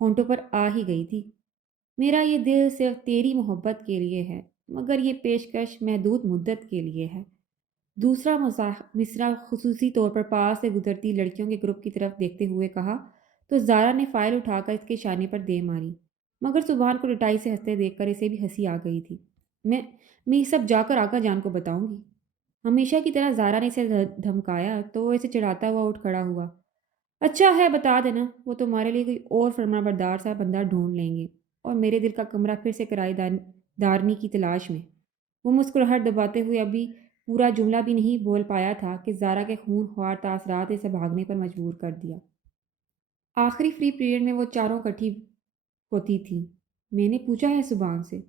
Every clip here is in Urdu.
ہونٹوں پر آ ہی گئی تھی۔ میرا یہ دل صرف تیری محبت کے لیے ہے، مگر یہ پیشکش محدود مدت کے لیے ہے۔ دوسرا مصرع خصوصی طور پر پاس سے گزرتی لڑکیوں کے گروپ کی طرف دیکھتے ہوئے کہا تو زارا نے فائل اٹھا کر اس کے شانے پر دے ماری، مگر سبحان کو ڈٹائی سے ہنستے دیکھ کر اسے بھی ہنسی آ گئی تھی۔ میں میں یہ سب جا کر آقا جان کو بتاؤں گی۔ ہمیشہ کی طرح زارا نے اسے دھمکایا تو وہ اسے چڑھاتا ہوا اٹھ کھڑا ہوا۔ اچھا ہے بتا دینا، وہ تمہارے لیے کوئی اور فرما بردار سا بندہ ڈھونڈ لیں گے، اور میرے دل کا کمرہ پھر سے کرائے دارنی کی تلاش میں۔ وہ مسکراہٹ دباتے ہوئے ابھی پورا جملہ بھی نہیں بول پایا تھا کہ زارا کے خون خوار تاثرات اسے بھاگنے پر مجبور کر دیا۔ آخری فری پیریڈ میں وہ چاروں کٹھی ہوتی تھیں۔ میں نے پوچھا ہے سبحان سے،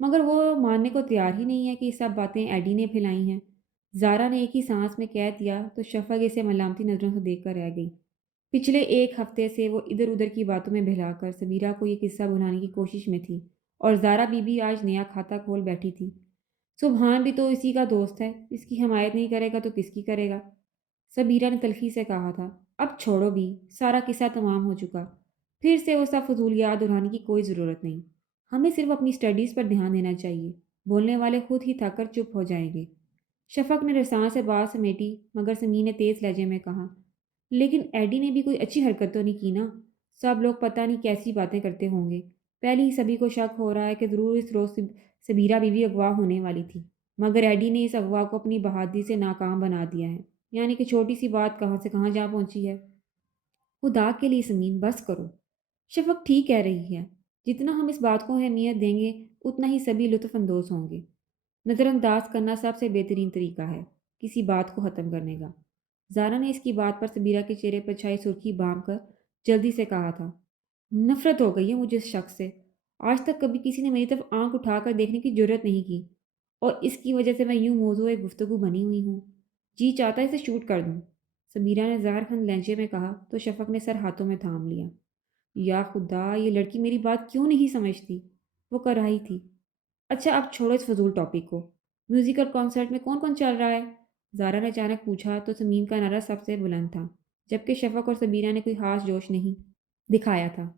مگر وہ ماننے کو تیار ہی نہیں ہے کہ یہ سب باتیں ایڈی نے پھیلائی ہیں۔ زارا نے ایک ہی سانس میں کہہ دیا تو شفق اسے ملامتی نظروں سے دیکھ کر رہ گئی۔ پچھلے ایک ہفتے سے وہ ادھر ادھر کی باتوں میں بہلا کر سمیرہ کو یہ قصہ بنانے کی کوشش میں تھی، اور زارا بی بی آج نیا کھاتہ کھول بیٹھی تھی۔ سبحان بھی تو اسی کا دوست ہے، اس کی حمایت نہیں کرے گا تو کس کی کرے گا؟ سبیرہ نے تلخی سے کہا تھا۔ اب چھوڑو بھی، سارا قصہ تمام ہو چکا، پھر سے وہ سب فضولیات دہرانے کی کوئی ضرورت نہیں۔ ہمیں صرف اپنی اسٹڈیز پر دھیان دینا چاہیے، بولنے والے خود ہی تھک کر چپ ہو جائیں گے۔ شفق نے رساں سے بات سمیٹی، مگر سمین نے تیز لہجے میں کہا، لیکن ایڈی نے بھی کوئی اچھی حرکت تو نہیں کی نا؟ سب لوگ پتہ نہیں کیسی باتیں کرتے ہوں گے۔ پہلے ہی سبھی کو شک ہو رہا ہے کہ ضرور اس روز سبیرہ بیوی اغوا ہونے والی تھی، مگر ایڈی نے اس اغوا کو اپنی بہادری سے ناکام بنا دیا ہے۔ یعنی کہ چھوٹی سی بات کہاں سے کہاں جا پہنچی ہے۔ خدا کے لیے سمین بس کرو، شفق ٹھیک کہہ رہی ہے۔ جتنا ہم اس بات کو اہمیت دیں گے اتنا ہی سبھی لطف اندوز ہوں گے۔ نظر انداز کرنا سب سے بہترین طریقہ ہے کسی بات کو ختم کرنے کا۔ زارا نے اس کی بات پر سبیرہ کے چہرے پر چھائی سرخی بام کر جلدی سے کہا تھا، نفرت ہو گئی ہے مجھے اس شخص سے۔ آج تک کبھی کسی نے میری طرف آنکھ اٹھا کر دیکھنے کی جرت نہیں کی، اور اس کی وجہ سے میں یوں موضوع گفتگو بنی ہوئی ہوں۔ جی چاہتا ہے اسے شوٹ کر دوں۔ سبیرہ نے ظاہر خند لہجے میں کہا تو شفق نے سر ہاتھوں میں تھام لیا۔ یا خدا، یہ لڑکی میری بات کیوں نہیں سمجھتی؟ وہ کر رہی تھی۔ اچھا اب چھوڑو اس فضول ٹاپک کو، میوزیکل کانسرٹ میں کون کون چل رہا ہے؟ زارا نے اچانک پوچھا تو سمین کا نعرہ سب سے بلند تھا، جبکہ شفق اور سبیرہ نے کوئی خاص جوش نہیں دکھایا تھا۔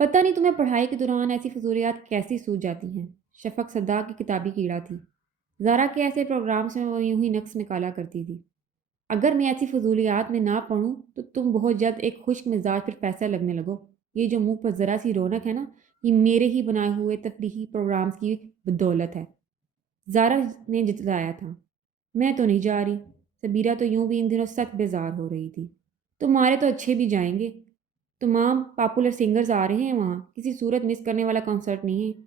پتہ نہیں تمہیں پڑھائی کے دوران ایسی فضولیات کیسی سوج جاتی ہیں؟ شفق صدا کی کتابی کیڑا تھی۔ زارا کے ایسے پروگرامز میں وہ یوں ہی نقص نکالا کرتی تھی۔ اگر میں ایسی فضولیات میں نہ پڑھوں تو تم بہت جلد ایک خشک مزاج پر پیسہ لگنے لگو۔ یہ جو منہ پر ذرا سی رونق ہے نا، یہ میرے ہی بنائے ہوئے تفریحی پروگرامز کی بدولت ہے۔ زارا نے جتلایا تھا۔ میں تو نہیں جا رہی۔ سبیرہ تو یوں بھی ان دنوں سخت بیزار ہو رہی تھی۔ تمہارے تو اچھے بھی جائیں گے، تمام پاپولر سنگرز آ رہے ہیں وہاں، کسی صورت مس کرنے والا کنسرٹ نہیں ہے۔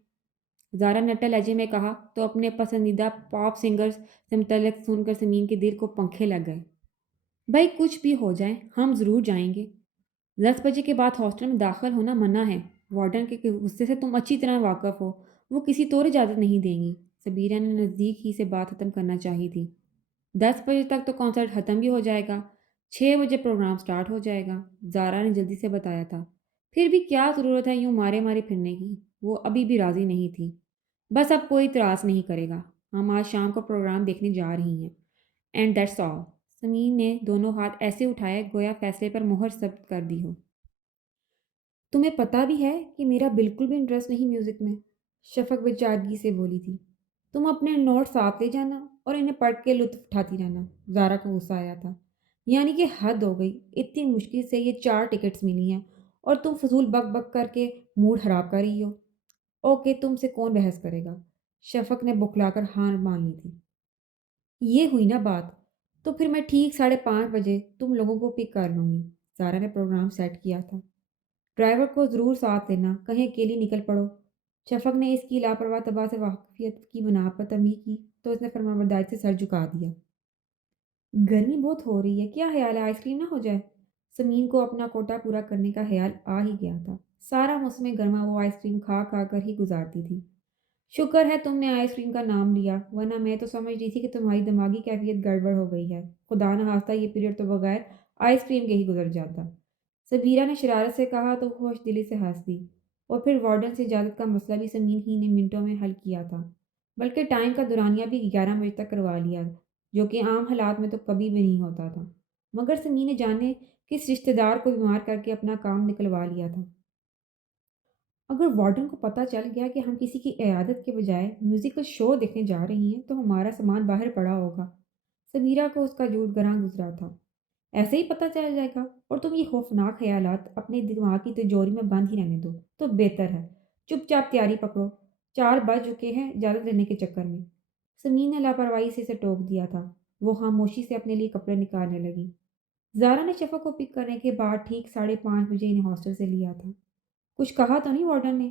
زارا نے نٹا لہجے میں کہا تو اپنے پسندیدہ پاپ سنگرز سے متعلق سن کر سمین کے دل کو پنکھے لگ گئے۔ بھائی کچھ بھی ہو جائے ہم ضرور جائیں گے۔ 10 بجے کے بعد ہاسٹل میں داخل ہونا منع ہے، وارڈن کے غصے سے تم اچھی طرح واقف ہو، وہ کسی طور اجازت نہیں دیں گی۔ سبیرہ نے نزدیک ہی سے بات ختم کرنا چاہی تھی۔ 10 بجے تک تو کنسرٹ ختم بھی ہو جائے گا، 6 بجے پروگرام سٹارٹ ہو جائے گا، زارا نے جلدی سے بتایا تھا۔ پھر بھی کیا ضرورت ہے یوں مارے مارے پھرنے کی؟ وہ ابھی بھی راضی نہیں تھی۔ بس اب کوئی اعتراض نہیں کرے گا، ہم آج شام کو پروگرام دیکھنے جا رہی ہیں، اینڈ دیٹس آل۔ سمین نے دونوں ہاتھ ایسے اٹھائے گویا فیصلے پر مہر ثبت کر دی ہو۔ تمہیں پتہ بھی ہے کہ میرا بالکل بھی انٹرسٹ نہیں میوزک میں، شفق بیچارگی سے بولی تھی۔ تم اپنے نوٹ ساتھ لے جانا اور انہیں پڑھ کے لطف اٹھاتی رہنا۔ زارا کو غصہ آیا تھا۔ یعنی کہ حد ہو گئی، اتنی مشکل سے یہ 4 ٹکٹس ملی ہیں اور تم فضول بک بک کر کے موڈ خراب کر رہی ہو۔ اوکے، تم سے کون بحث کرے گا؟ شفق نے بکھلا کر ہاں مان لی تھی۔ یہ ہوئی نا بات، تو پھر میں ٹھیک 5:30 بجے تم لوگوں کو پک کر لوں گی۔ زارا نے پروگرام سیٹ کیا تھا۔ ڈرائیور کو ضرور ساتھ لینا، کہیں اکیلی نکل پڑو۔ شفق نے اس کی لاپرواہ طبع سے واقفیت کی بنا پر تنبیہ کی تو اس نے فرمانبرداری سے سر جھکا دیا۔ گرمی بہت ہو رہی ہے، کیا خیال ہے آئس کریم نہ ہو جائے؟ سمین کو اپنا کوٹا پورا کرنے کا خیال آ ہی گیا تھا۔ سارا موسم گرما وہ آئس کریم کھا کھا کر ہی گزارتی تھی۔ شکر ہے تم نے آئس کریم کا نام لیا، ورنہ میں تو سمجھ رہی تھی کہ تمہاری دماغی کیفیت گڑبڑ ہو گئی ہے۔ خدا نہ خواستہ یہ پیریڈ تو بغیر آئس کریم کے ہی گزر جاتا۔ سبیرہ نے شرارت سے کہا تو خوش دلی سے ہنس دی، اور پھر وارڈن سے اجازت کا مسئلہ بھی سمین ہی نے منٹوں میں حل کیا تھا، بلکہ ٹائم کا دورانیہ بھی 11 بجے تک کروا لیا، جو کہ عام حالات میں تو کبھی بھی نہیں ہوتا تھا، مگر سمین نے جانے کس رشتہ دار کو بیمار کر کے اپنا کام نکلوا لیا تھا۔ اگر وارڈن کو پتہ چل گیا کہ ہم کسی کی عیادت کے بجائے میوزیکل شو دیکھنے جا رہی ہیں تو ہمارا سامان باہر پڑا ہوگا۔ سمیرہ کو اس کا جھوٹ گراں گزرا تھا۔ ایسے ہی پتہ چل جائے گا اور تم یہ خوفناک خیالات اپنے دماغ کی تجوری میں بند ہی رہنے دو تو بہتر ہے۔ چپ چاپ تیاری پکڑو، 4 بج چکے ہیں اجازت لینے کے چکر میں۔ سمین نے لاپرواہی سے اسے ٹوک دیا تھا۔ وہ خاموشی سے اپنے لیے کپڑے نکالنے لگی۔ زارا نے شفا کو پک کرنے کے بعد ٹھیک 5:30 بجے انہیں ہاسٹل سے لیا تھا۔ کچھ کہا تو نہیں وارڈن نے؟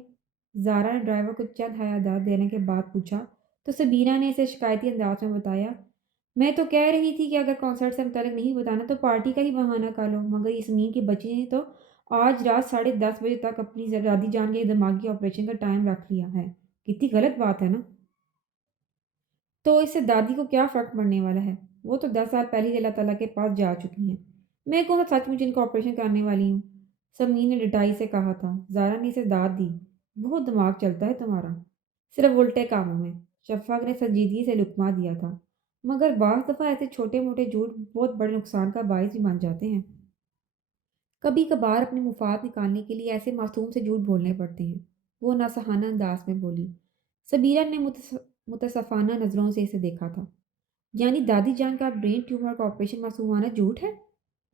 زارا نے ڈرائیور کو چند ہدایات دینے کے بعد پوچھا تو سبیرہ نے اسے شکایتی انداز میں بتایا، میں تو کہہ رہی تھی کہ اگر کنسرٹ سے متعلق نہیں بتانا تو پارٹی کا ہی بہانہ کر لو، مگر یاسمین کی بچی نے تو آج رات 10:30 بجے تک اپنی دادی جان کے دماغی آپریشن کا ٹائم رکھ لیا ہے۔ کتنی غلط بات ہے نا؟ تو اس سے دادی کو کیا فرق پڑنے والا ہے؟ وہ تو 10 سال پہلے ہی اللہ تعالیٰ کے پاس جا چکی ہیں۔ میں کون سا سچ مچ ان کا آپریشن کرنے والی ہوں؟ سمین نے ڈٹائی سے کہا تھا۔ زارا نے اسے داد دی، بہت دماغ چلتا ہے تمہارا، صرف الٹے کاموں میں۔ شفاق نے سنجیدگی سے لکما دیا تھا، مگر بعض دفعہ ایسے چھوٹے موٹے جھوٹ بہت بڑے نقصان کا باعث بھی بن جاتے ہیں۔ کبھی کبھار اپنے مفاد نکالنے کے لیے ایسے معصوم سے جھوٹ بولنے پڑتے ہیں۔ وہ ناصحانہ انداز میں بولی۔ سبیرہ نے متصفانہ نظروں سے اسے دیکھا تھا۔ یعنی دادی جان کا برین ٹیومر کا آپریشن معصومانہ جھوٹ ہے؟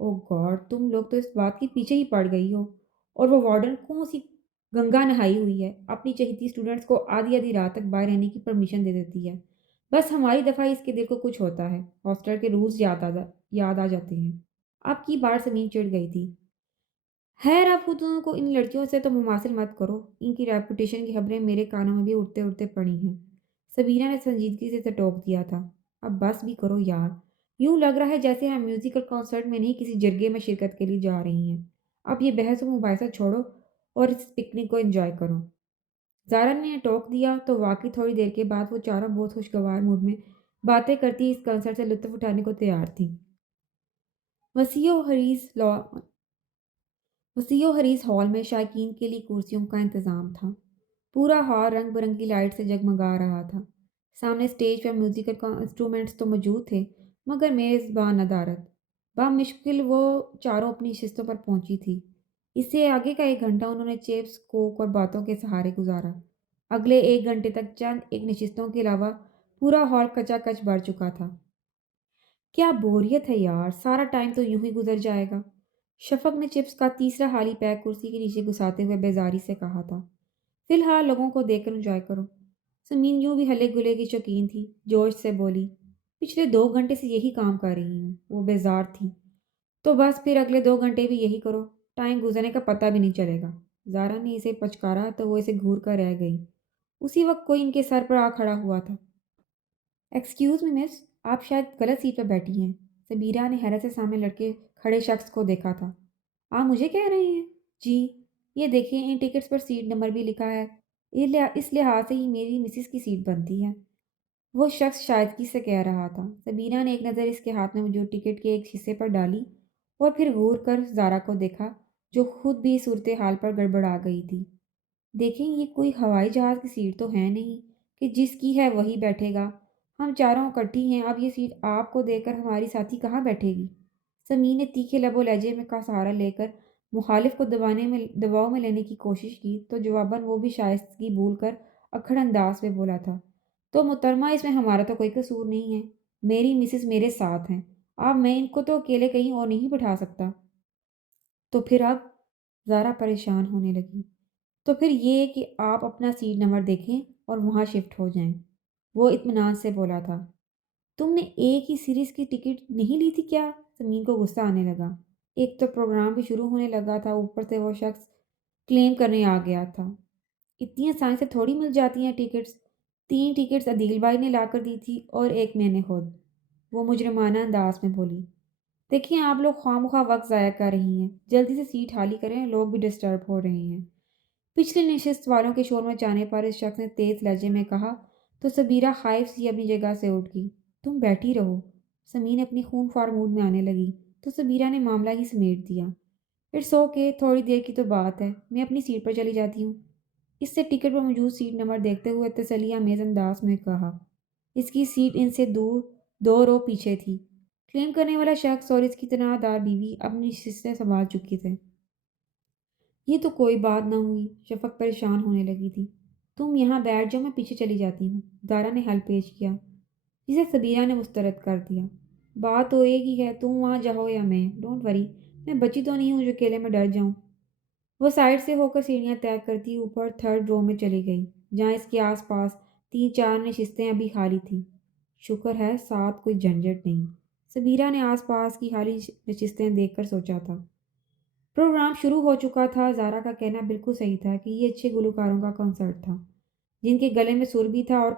او گاڈ، تم لوگ تو اس بات کے پیچھے ہی پڑ گئی ہو۔ اور وہ وارڈن کون سی گنگا نہائی ہوئی ہے، اپنی چہیتی اسٹوڈنٹس کو آدھی آدھی رات تک باہر رہنے کی پرمیشن دے دیتی ہے۔ بس ہماری دفعہ اس کے دل کو کچھ ہوتا ہے، ہاسٹل کے رولز یاد آ جاتے ہیں۔ اب کی بار زمین چڑھ گئی تھی۔ خیر آپ خود کو ان لڑکیوں سے تو مماثل مت کرو، ان کی ریپوٹیشن کی خبریں میرے کانوں میں بھی اڑتے اڑتے پڑی ہیں۔ سبیرہ نے سنجیدگی سے اسے ٹوک دیا تھا۔ اب بس بھی کرو یار، یوں لگ رہا ہے جیسے ہم میوزیکل کنسرٹ میں نہیں کسی جرگے میں شرکت کے لیے جا رہی ہیں۔ اب یہ بحث و مباحثہ چھوڑو اور اس پکنک کو انجوائے کرو۔ زارا نے ٹوک دیا تو واقعی تھوڑی دیر کے بعد وہ چاروں بہت خوشگوار موڈ میں باتیں کرتی اس کنسرٹ سے لطف اٹھانے کو تیار تھیں۔ وسیع و حریص وسیع و حریص ہال میں شائقین کے لیے کرسیوں کا انتظام تھا۔ پورا ہال رنگ برنگی لائٹ سے جگمگا رہا تھا۔ سامنے اسٹیج پر میوزیکل انسٹرومنٹس تو موجود تھے، مگر میزبان ندارت۔ بامشکل وہ چاروں اپنی نشستوں پر پہنچی تھی۔ اس سے آگے کا 1 گھنٹہ انہوں نے چپس، کوک اور باتوں کے سہارے گزارا۔ اگلے 1 گھنٹے تک چند ایک نشستوں کے علاوہ پورا ہال کچا کچ بھر چکا تھا۔ کیا بوریت ہے یار، سارا ٹائم تو یوں ہی گزر جائے گا۔ شفق نے چپس کا تیسرا حالی پیک کرسی کے نیچے گھساتے ہوئے بیزاری سے کہا تھا۔ فی الحال لوگوں کو دیکھ کر انجوائے کرو۔ سمین یوں بھی ہلے گلے کی شوقین تھی، جوش سے بولی، پچھلے 2 گھنٹے سے یہی کام کر رہی ہوں۔ وہ بیزار تھی۔ تو بس پھر اگلے 2 گھنٹے بھی یہی کرو، ٹائم گزرنے کا پتہ بھی نہیں چلے گا۔ زارا نے اسے پچکارا تو وہ اسے گھور کر رہ گئی۔ اسی وقت کوئی ان کے سر پر آ کھڑا ہوا تھا۔ ایکسکیوز می مس، آپ شاید غلط سیٹ پر بیٹھی ہیں۔ سبیرہ نے حیرت سے سامنے لڑکے کھڑے شخص کو دیکھا تھا۔ آپ مجھے کہہ رہے ہیں؟ جی، یہ دیکھیں ان ٹکٹس پر سیٹ نمبر بھی لکھا ہے، اس لحاظ سے ہی میری مسز کی سیٹ بنتی ہے۔ وہ شخص شائستگی سے کہہ رہا تھا۔ سبیرہ نے ایک نظر اس کے ہاتھ میں موجود ٹکٹ کے ایک حصے پر ڈالی اور پھر گھور کر زارا کو دیکھا، جو خود بھی صورتحال پر گڑبڑا گئی تھی۔ دیکھیں یہ کوئی ہوائی جہاز کی سیٹ تو ہے نہیں کہ جس کی ہے وہی بیٹھے گا۔ ہم چاروں اکٹھی ہیں، اب یہ سیٹ آپ کو دے کر ہماری ساتھی کہاں بیٹھے گی؟ سمین نے تیکھے لب و لہجے میں کا سہارا لے کر مخالف کو دباؤ میں لینے کی کوشش کی تو جواباً وہ بھی شائستگی بھول کر اکھڑ انداز میں بولا تھا، تو محترمہ اس میں ہمارا تو کوئی قصور نہیں ہے، میری مسز میرے ساتھ ہیں، اب میں ان کو تو اکیلے کہیں اور نہیں بٹھا سکتا۔ تو پھر اب زارا پریشان ہونے لگی۔ تو پھر یہ کہ آپ اپنا سیٹ نمبر دیکھیں اور وہاں شفٹ ہو جائیں، وہ اطمینان سے بولا تھا۔ تم نے ایک ہی سیریز کی ٹکٹ نہیں لی تھی کیا؟ سمین کو غصہ آنے لگا۔ ایک تو پروگرام بھی شروع ہونے لگا تھا، اوپر سے وہ شخص کلیم کرنے آ گیا تھا۔ اتنی آسانی سے تھوڑی مل جاتی ہیں ٹکٹس۔ 3 ٹکٹس عدیل بھائی نے لا کر دی تھی اور ایک میں نے خود، وہ مجرمانہ انداز میں بولی۔ دیکھیں آپ لوگ خواہ مخواہ وقت ضائع کر رہی ہیں، جلدی سے سیٹ خالی کریں، لوگ بھی ڈسٹرب ہو رہے ہیں۔ پچھلی نشست والوں کے شور میں جانے پر اس شخص نے تیز لہجے میں کہا تو سبیرہ خائف سی اپنی جگہ سے اٹھ گئی۔ تم بیٹھی رہو۔ سمین اپنی خون خوار موڈ میں آنے لگی تو سبیرہ نے معاملہ ہی سمیٹ دیا۔ اٹس اوکے، تھوڑی دیر کی تو بات ہے، میں اپنی سیٹ پر چلی جاتی ہوں۔ اس سے ٹکٹ پر موجود سیٹ نمبر دیکھتے ہوئے تسلی آمیز انداز میں کہا۔ اس کی سیٹ ان سے دور 2 رو پیچھے تھی۔ کلیم کرنے والا شخص اور اس کی تنہا دار بیوی اپنی نشستیں سنبھال چکی تھے۔ یہ تو کوئی بات نہ ہوئی، شفق پریشان ہونے لگی تھی۔ تم یہاں بیٹھ جاؤ، میں پیچھے چلی جاتی ہوں۔ دارا نے حل پیش کیا، جسے سبیرہ نے مسترد کر دیا۔ بات تو ایک ہی ہے، تم وہاں جاؤ یا میں، ڈونٹ وری، میں بچی تو نہیں ہوں جو اکیلے میں ڈر جاؤں۔ وہ سائڈ سے ہو کر سیڑھیاں طے کرتی اوپر تھرڈ رو میں چلی گئی، جہاں اس کے آس پاس تین چار نشستیں ابھی خالی تھیں۔ شکر ہے ساتھ کوئی جھنجھٹ نہیں، سبیرہ نے آس پاس کی خالی نشستیں دیکھ کر سوچا تھا۔ پروگرام شروع ہو چکا تھا۔ زارا کا کہنا بالکل صحیح تھا کہ یہ اچھے گلوکاروں کا کنسرٹ تھا، جن کے گلے میں سر بھی تھا اور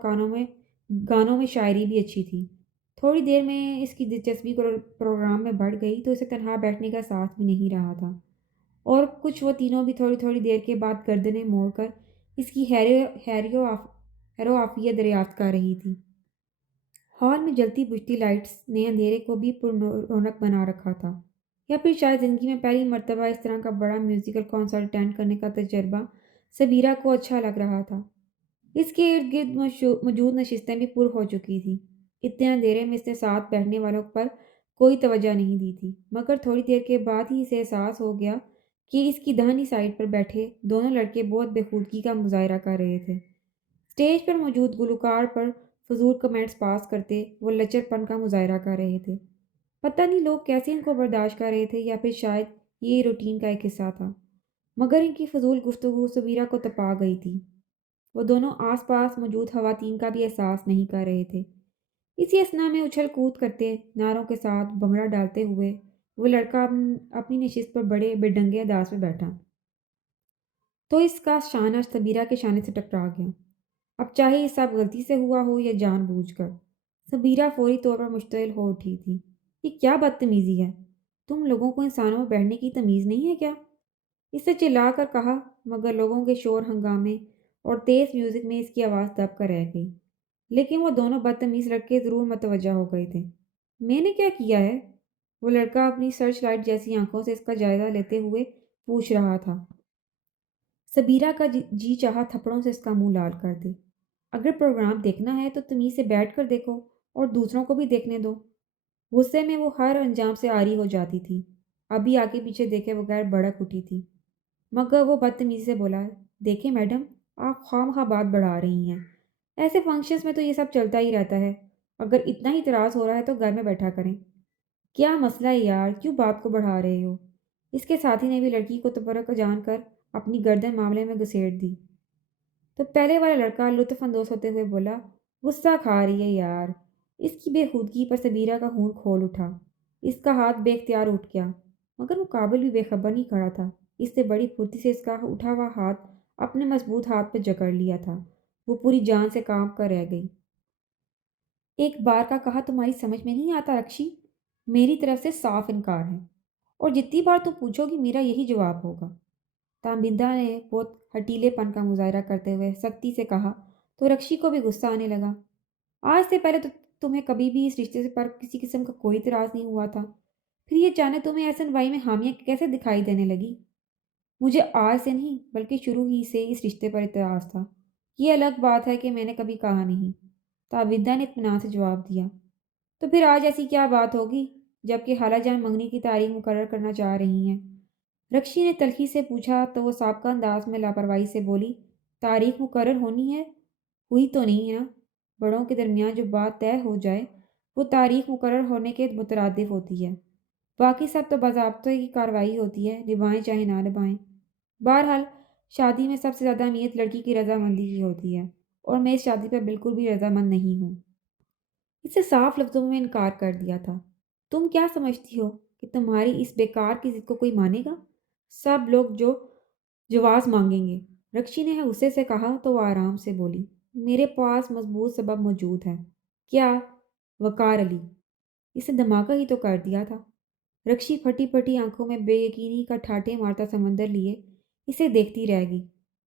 گانوں میں شاعری بھی اچھی تھی۔ تھوڑی دیر میں اس کی دلچسپی پروگرام میں بڑھ گئی تو اسے تنہا بیٹھنے کا ساتھ بھی نہیں رہا تھا، اور کچھ وہ تینوں بھی تھوڑی تھوڑی دیر کے بعد گردنیں موڑ کر اس کی حیرو آفیت دریافت کر رہی تھی۔ ہال میں جلتی بجھتی لائٹس نے اندھیرے کو بھی پر رونق بنا رکھا تھا، یا پھر شاید زندگی میں پہلی مرتبہ اس طرح کا بڑا میوزیکل کانسرٹ اٹینڈ کرنے کا تجربہ سبیرہ کو اچھا لگ رہا تھا۔ اس کے ارد گرد موجود نشستیں بھی پر ہو چکی تھیں۔ اتنے اندھیرے میں اس نے ساتھ بیٹھنے والوں پر کوئی توجہ نہیں دی تھی، مگر تھوڑی دیر کے بعد ہی اسے احساس ہو گیا کہ اس کی داہنی سائڈ پر بیٹھے دونوں لڑکے بہت بے خودگی کا مظاہرہ کر رہے تھے۔ اسٹیج پر موجود گلوکار پر فضول کمنٹس پاس کرتے وہ لچر پن کا مظاہرہ کر رہے تھے۔ پتہ نہیں لوگ کیسے ان کو برداشت کر رہے تھے، یا پھر شاید یہ روٹین کا ایک حصہ تھا، مگر ان کی فضول گفتگو سبیرہ کو تپا گئی تھی۔ وہ دونوں آس پاس موجود خواتین کا بھی احساس نہیں کر رہے تھے۔ اسی اثنا میں اچھل کود کرتے، نعروں کے ساتھ بھنگڑا ڈالتے ہوئے وہ لڑکا اپنی نشست پر بڑے بے ڈنگے انداز میں بیٹھا، تو اس کا شانہ سبیرہ کے شانے سے ٹکرا گیا۔ اب چاہے یہ سب غلطی سے ہوا ہو یا جان بوجھ کر، سبیرہ فوری طور پر مشتعل ہو اٹھی تھی۔ یہ کیا بدتمیزی ہے؟ تم لوگوں کو انسانوں میں بیٹھنے کی تمیز نہیں ہے کیا؟ اس سے چلا کر کہا، مگر لوگوں کے شور ہنگامے اور تیز میوزک میں اس کی آواز دب کر رہ گئی۔ لیکن وہ دونوں بدتمیز لڑکے ضرور متوجہ ہو گئے تھے۔ میں نے کیا کیا ہے؟ وہ لڑکا اپنی سرچ لائٹ جیسی آنکھوں سے اس کا جائزہ لیتے ہوئے پوچھ رہا تھا۔ سبیرہ کا جی چاہا تھپڑوں سے اس کا منہ لال کر دے۔ اگر پروگرام دیکھنا ہے تو تمیز سے بیٹھ کر دیکھو اور دوسروں کو بھی دیکھنے دو۔ غصے میں وہ ہر انجام سے عاری ہو جاتی تھی، ابھی آگے پیچھے دیکھے بغیر بڑک اٹھی تھی۔ مگر وہ بدتمیزی سے بولا، دیکھیں میڈم، آپ خواہ بات بڑھا رہی ہیں۔ ایسے فنکشنز میں تو یہ سب چلتا ہی رہتا ہے، اگر اتنا ہی اعتراض ہو رہا ہے تو گھر میں بیٹھا کریں۔ کیا مسئلہ ہے یار، کیوں بات کو بڑھا رہے ہو؟ اس کے ساتھی نے بھی لڑکی کو تبرک جان کر اپنی گردن معاملے میں گھسیٹ دی۔ تو پہلے والا لڑکا لطف اندوز ہوتے ہوئے بولا، غصہ کھا رہی ہے یار۔ اس کی بے خودگی پر سبیرہ کا خون کھول اٹھا۔ اس کا ہاتھ بے اختیار اٹھ گیا، مگر مقابل بھی بے خبر نہیں کھڑا تھا۔ اس نے بڑی پھرتی سے اس کا اٹھا ہوا ہاتھ اپنے مضبوط ہاتھ پہ جکڑ لیا تھا۔ وہ پوری جان سے کانپ کر رہ گئی۔ ایک بار کا کہا تمہاری سمجھ میں نہیں آتا رکشی؟ میری طرف سے صاف انکار ہے، اور جتنی بار تم پوچھو گی میرا یہی جواب ہوگا۔ تامبندہ نے بہت ہٹیلے پن کا مظاہرہ کرتے ہوئے سختی سے کہا، تو رکشی کو بھی غصہ آنے لگا۔ آج سے پہلے تو تمہیں کبھی بھی اس رشتے پر کسی قسم کا کوئی اعتراض نہیں ہوا تھا، پھر یہ اچانک تمہیں ایسن وائی میں حامیہ کیسے دکھائی دینے لگی؟ مجھے آج سے نہیں بلکہ شروع ہی سے اس رشتے پر اعتراض تھا۔ یہ الگ بات ہے کہ میں نے کبھی کہا نہیں، تابندہ نے اطمینان سے جواب دیا۔ تو پھر آج ایسی کیا بات ہوگی جبکہ خالہ جان منگنی کی تاریخ مقرر کرنا چاہ رہی ہیں؟ رکشی نے تلخی سے پوچھا تو وہ سابقہ انداز میں لاپرواہی سے بولی، تاریخ مقرر ہونی ہے؟ ہوئی تو نہیں ہے نا؟ بڑوں کے درمیان جو بات طے ہو جائے وہ تاریخ مقرر ہونے کے مترادف ہوتی ہے، باقی سب تو باضابطے کی کارروائی ہوتی ہے، نبھائیں چاہے نہ نبھائیں۔ بہرحال شادی میں سب سے زیادہ اہمیت لڑکی کی رضامندی کی ہوتی ہے، اور میں اس شادی پر بالکل بھی رضامند نہیں ہوں۔ اسے صاف لفظوں میں انکار کر دیا تھا۔ تم کیا سمجھتی ہو کہ تمہاری اس بیکار کی ضد کو کوئی مانے گا؟ سب لوگ جو جواز مانگیں گے۔ رکشی نے غصے سے کہا تو وہ آرام سے بولی، میرے پاس مضبوط سبب موجود ہے۔ کیا؟ وقار علی۔ اس نے دھماکہ ہی تو کر دیا تھا۔ رکشی پھٹی پھٹی آنکھوں میں بے یقینی کا ٹھاٹھے مارتا سمندر لیے اسے دیکھتی رہ گئی۔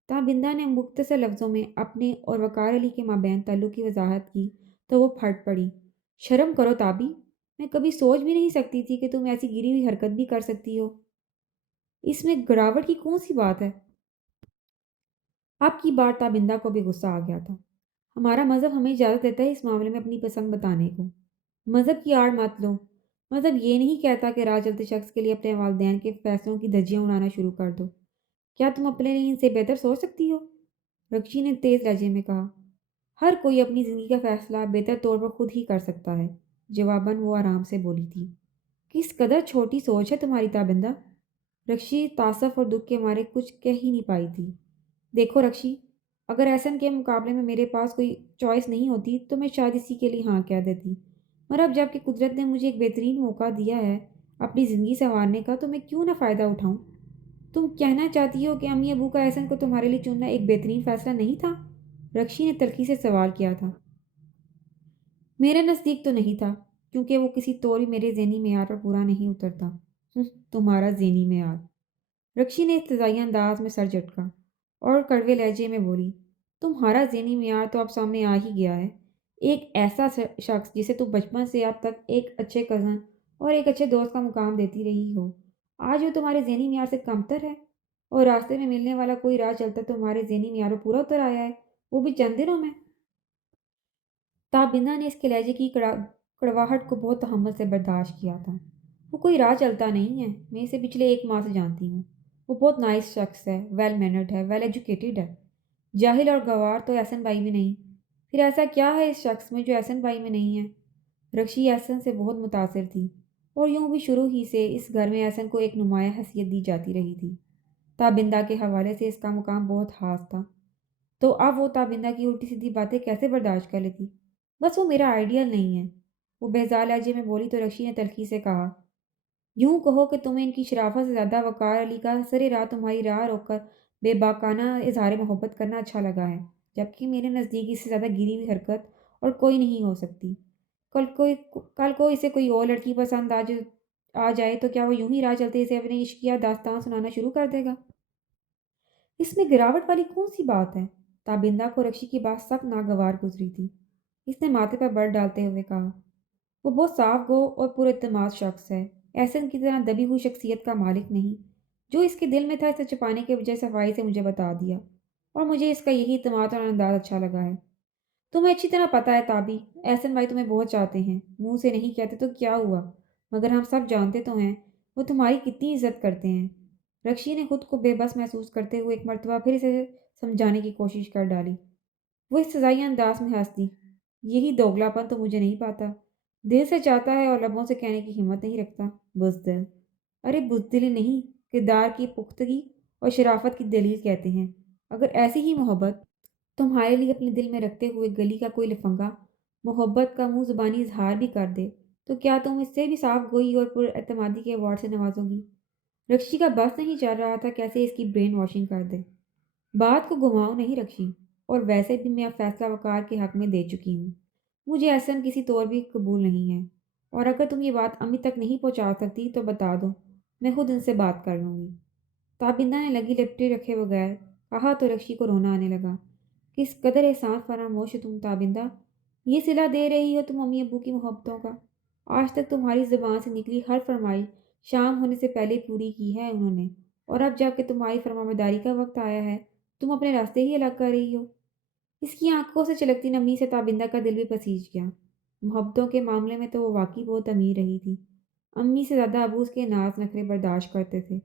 تابندہ نے مختصر لفظوں میں اپنے اور وقار علی کے مابین تعلق کی وضاحت کی تو وہ پھٹ پڑی۔ شرم کرو تابی، میں کبھی سوچ بھی نہیں سکتی تھی کہ تم ایسی گری ہوئی حرکت بھی کر سکتی ہو۔ اس میں گراوٹ کی کون سی بات ہے؟ آپ کی بار تابندہ کو بھی غصہ آ گیا تھا۔ ہمارا مذہب ہمیں اجازت دیتا ہے اس معاملے میں اپنی پسند بتانے کو۔ مذہب کی آڑ مت لو۔ مذہب یہ نہیں کہتا کہ راہ چلتے شخص کے لیے اپنے والدین کے فیصلوں کی دھجیاں اڑانا شروع کر دو۔ کیا تم اپنے لیے ان سے بہتر سوچ سکتی ہو؟ رکشی نے تیز لہجے میں کہا۔ ہر کوئی اپنی زندگی کا فیصلہ بہتر طور پر خود ہی کر سکتا ہے، جواباً وہ آرام سے بولی تھی۔ کس قدر چھوٹی سوچ ہے تمہاری تابندہ! رکشی تعصب اور دکھ کے مارے کچھ کہہ ہی نہیں پائی تھی۔ دیکھو رکشی، اگر احسن کے مقابلے میں میرے پاس کوئی چوائس نہیں ہوتی تو میں شاید اسی کے لیے ہاں کہہ دیتی، مگر اب جب کہ قدرت نے مجھے ایک بہترین موقع دیا ہے اپنی زندگی سنوارنے کا تو میں کیوں نہ فائدہ اٹھاؤں؟ تم کہنا چاہتی ہو کہ امی ابو کا احسن کو تمہارے لیے چننا ایک بہترین فیصلہ نہیں تھا؟ رکشی نے تلخی سے سوال کیا تھا۔ میرے نزدیک تو نہیں تھا، کیونکہ وہ کسی طور بھی میرے ذہنی معیار پر پورا نہیں اترتا۔ تمہارا ذہنی معیار؟ رکشی نے ابتدائی انداز میں سر جھٹکا اور کڑوے لہجے میں بولی، تمہارا ذہنی معیار تو اب سامنے آ ہی گیا ہے۔ ایک ایسا شخص جسے تم بچپن سے اب تک ایک اچھے کزن اور ایک اچھے دوست کا مقام دیتی رہی ہو، آج وہ تمہارے ذہنی معیار سے کمتر ہے، اور راستے میں ملنے والا کوئی راہ چلتا تمہارے ذہنی معیار پر پورا اتر آیا ہے، وہ بھی چند دنوں میں۔ تابندہ نے اس کے لہجے کی کڑواہٹ کو بہت تحمل سے برداشت کیا تھا۔ وہ کوئی راہ چلتا نہیں ہے، میں اسے پچھلے 1 ماہ سے جانتی ہوں۔ وہ بہت نائس شخص ہے، ویل مینرڈ ہے، ویل ایجوکیٹڈ ہے۔ جاہل اور گوار تو احسن بھائی میں نہیں۔ پھر ایسا کیا ہے اس شخص میں جو احسن بھائی میں نہیں ہے؟ رکشی احسن سے بہت متاثر تھی، اور یوں بھی شروع ہی سے اس گھر میں احسن کو ایک نمایاں حیثیت دی جاتی رہی تھی۔ تابندہ کے حوالے سے اس کا مقام بہت خاص تھا، تو اب وہ تابندہ کی الٹی سیدھی باتیں کیسے برداشت کر لیتی؟ بس وہ میرا آئیڈیل نہیں ہے، وہ بہزا لہجے میں بولی تو رکشی نے تلخی سے کہا، یوں کہو کہ تمہیں ان کی شرافت سے زیادہ وقار علی کا سر راہ تمہاری راہ روک کر بے باکانہ اظہار محبت کرنا اچھا لگا ہے، جبکہ میرے نزدیک اس سے زیادہ گری ہوئی حرکت اور کوئی نہیں ہو سکتی۔ کل کو اسے کوئی اور لڑکی پسند آ جائے تو کیا وہ یوں ہی راہ چلتے اسے اپنے عشق یا داستان سنانا شروع کر دے گا؟ اس میں گراوٹ والی کون سی بات ہے؟ تابندہ کو رکشی کی بات سخت ناگوار گزری تھی۔ اس نے ماتھے پر بر ڈالتے ہوئے کہا، وہ بہت صاف گو اور پر اعتماد شخص ہے، احسن کی طرح دبی ہوئی شخصیت کا مالک نہیں۔ جو اس کے دل میں تھا اسے چھپانے کے بجائے صفائی سے مجھے بتا دیا، اور مجھے اس کا یہی اعتماد اور انداز اچھا لگا ہے۔ تمہیں اچھی طرح پتہ ہے تابی، احسن بھائی تمہیں بہت چاہتے ہیں، منہ سے نہیں کہتے تو کیا ہوا، مگر ہم سب جانتے تو ہیں وہ تمہاری کتنی عزت کرتے ہیں۔ رکشی نے خود کو بے بس محسوس کرتے ہوئے ایک مرتبہ پھر اسے سمجھانے کی کوشش کر ڈالی۔ وہ اس سزائی انداز میں ہنس دی۔ یہی دوگلا پن تو مجھے نہیں پاتا، دل سے چاہتا ہے اور لبوں سے کہنے کی ہمت نہیں رکھتا، بزدل۔ ارے بزدلی نہیں، کردار کی پختگی اور شرافت کی دلیل کہتے ہیں۔ اگر ایسی ہی محبت تمہارے لیے اپنے دل میں رکھتے ہوئے گلی کا کوئی لفنگا محبت کا منہ زبانی اظہار بھی کر دے تو کیا تم اس سے بھی صاف گوئی اور پر اعتمادی کے ایوارڈ سے نوازو گی؟ رکشی کا بس نہیں چل رہا تھا کیسے اس کی برین واشنگ کر دے۔ بات کو گھماؤ نہیں رکشی، اور ویسے بھی میں اب فیصلہ وقار کے حق میں دے چکی ہوں۔ مجھے احسن کسی طور بھی قبول نہیں ہے، اور اگر تم یہ بات امی تک نہیں پہنچا سکتی تو بتا دو، میں خود ان سے بات کر لوں گی۔ تابندہ نے لگی لپٹی رکھے بغیر کہا تو رکشی کو رونا آنے لگا۔ کس قدر احسان فراموش ہو تم تابندہ! یہ صلہ دے رہی ہو تم امی ابو کی محبتوں کا؟ آج تک تمہاری زبان سے نکلی ہر فرمائش شام ہونے سے پہلے پوری کی ہے انہوں نے، اور اب جب کہ تمہاری فرمانبرداری کا وقت آیا ہے تم اپنے راستے ہی الگ کر رہی ہو۔ اس کی آنکھوں سے چلکتی نمی سے تابندہ کا دل بھی پسیج گیا۔ محبتوں کے معاملے میں تو وہ واقعی بہت امیر رہی تھی۔ امی سے زیادہ ابو اس کے ناز نخرے برداشت کرتے تھے۔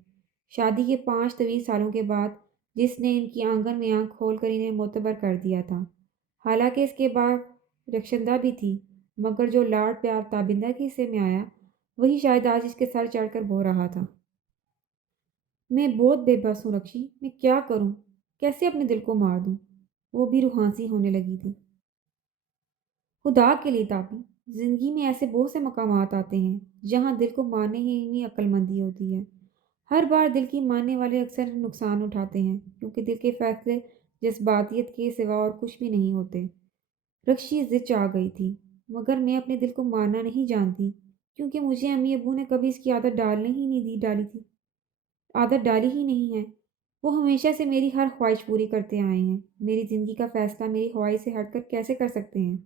شادی کے 5 طویل سالوں کے بعد جس نے ان کی آنگن میں آنکھ کھول کر انہیں معتبر کر دیا تھا، حالانکہ اس کے بعد رخشندہ بھی تھی، مگر جو لاڈ پیار تابندہ کے حصے میں آیا وہی شاید آج اس کے سر چڑھ کر بو رہا تھا۔ میں بہت بے بس ہوں رکشی، میں کیا کروں؟ کیسے اپنے دل کو مار دوں؟ وہ بھی روحانسی ہونے لگی تھی۔ خدا کے لیے تابی، زندگی میں ایسے بہت سے مقامات آتے ہیں جہاں دل کو مارنے ہی عقل مندی ہوتی ہے۔ ہر بار دل کی ماننے والے اکثر نقصان اٹھاتے ہیں، کیونکہ دل کے فیصلے جذباتیت کے سوا اور کچھ بھی نہیں ہوتے۔ رکشی ضد چاہ گئی تھی، مگر میں اپنے دل کو مارنا نہیں جانتی، کیونکہ مجھے امی ابو نے کبھی اس کی عادت ڈالی ہی نہیں ہے۔ وہ ہمیشہ سے میری ہر خواہش پوری کرتے آئے ہیں، میری زندگی کا فیصلہ میری خواہش سے ہٹ کر کیسے کر سکتے ہیں؟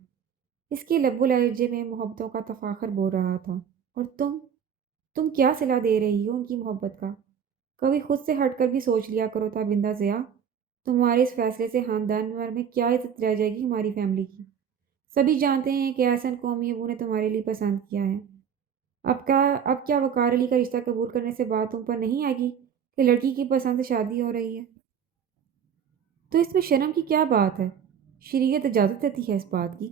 اس کے لب و لہجے میں محبتوں کا تفاخر بول رہا تھا۔ اور تم کیا صلہ دے رہی ہو ان کی محبت کا؟ کبھی خود سے ہٹ کر بھی سوچ لیا کرو تھا بندہ ضیا، تمہارے اس فیصلے سے خاندان بھر میں کیا عزت رہ جائے گی ہماری فیملی کی؟ سبھی جانتے ہیں کہ احسن کو امی ابو نے تمہارے لیے پسند کیا ہے۔ اب کیا وقار علی کا رشتہ قبول کرنے سے بات تم پر نہیں آئے گی کہ لڑکی کی پسند سے شادی ہو رہی ہے؟ تو اس میں شرم کی کیا بات ہے؟ شریعت اجازت دیتی ہے اس بات کی۔